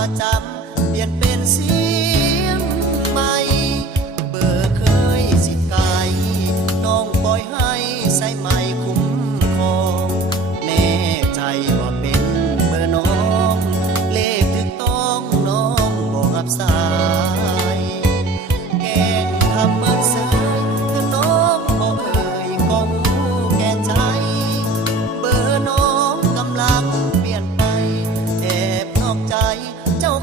ประจำเปลี่ยนเป็นเสียงใหม่เบอร์เคยสิไกลน้องปล่อยให้ใส่ไม้คุ้มครองแน่ใจว่าเป็นเบอร์น้องเลขถึงต้องน้องบอกรับสายแกงทำเมื่อเสยถึงน้องบอกเอ่ยก็หูแก่ใจเบอร์น้องกำลังเปลี่ยนไปแอบนอกใจเจ้า